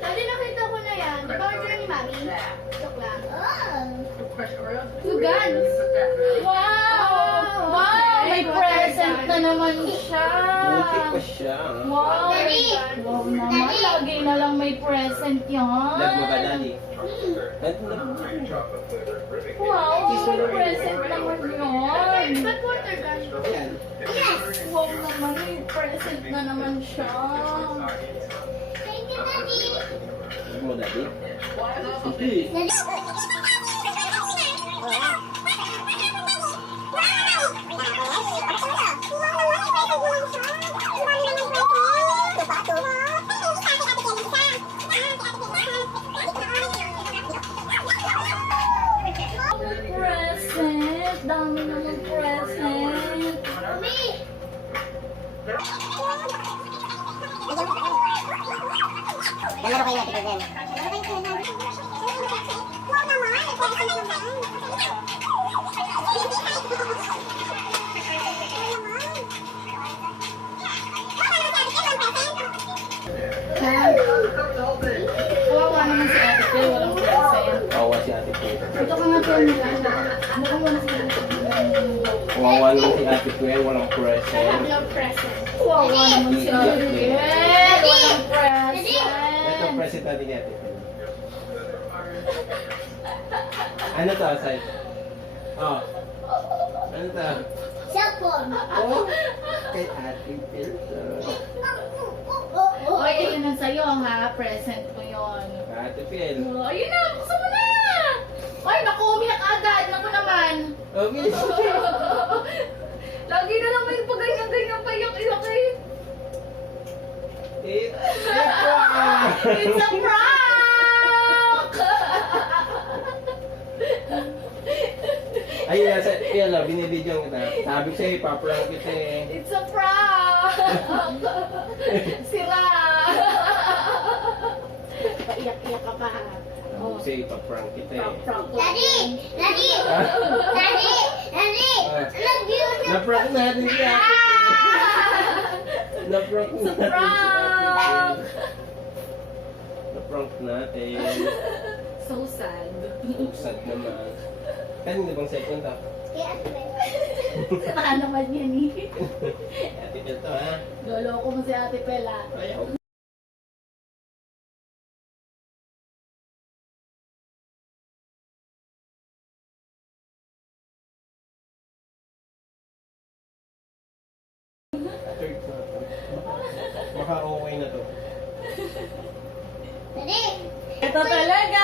Dati nakita ko na yan. Di ba order ni Mami? Joke lang. Two guns. Wow! Wow! May present na naman siya. Buti pa siya. Wow! Daddy! Wow naman, lagi na lang may present yan. Lag mo ba, Daddy? Wow, may present naman yan. Ba't water gun? Ayan. Wow naman, may present na naman siya. Thank you, Daddy. Lag mo, Daddy? Hindi. Present, dami naman present. Mami! Nalaro kayo natin din. Kawawa naman si Ate Phil, walang present. Kawawa si Ate Puel. Ito ka nga po nila. Mukhang wala sila. Kawawa naman si Ate Puel, walang present. No present. Kawawa naman si Ate Phil, walang Ito, present. present natin ni Ate Puel. Ano to, Asay? Oh. Ano to? Cellphone. Oh, kay Ate Puel. Oy, ayun na sa'yo ha, present mo yun. Ate Puel. Oh, ayun na, buksan mo na! Ay, naku, umiyak agad. Naku naman. Okay. Lagi na lang may paganyan-ganyan payak-iyak eh. It's a prank! Ayun na, Puel, binibidyo kita. Sabi ko sa'yo, ipaprank kita eh. It's a prank! Sira! Paiyak-iyak ka pa. Sabi ko sa'yo, ipaprank kita eh. Prank lang. Daddy! Daddy! Daddy! Daddy! Love you! Na-prank natin si Ate Puel. Na-prank It's a natin si Ate prank! Puel. Na-prank natin. So sad. Sad naman. Kanina bang second ha? Kaya Saka naman yan eh. Ate Puel to ha? Loloko mo si Ate Pela. Ayaw. Third na to. Baka okay na to. Daddy! Ito talaga!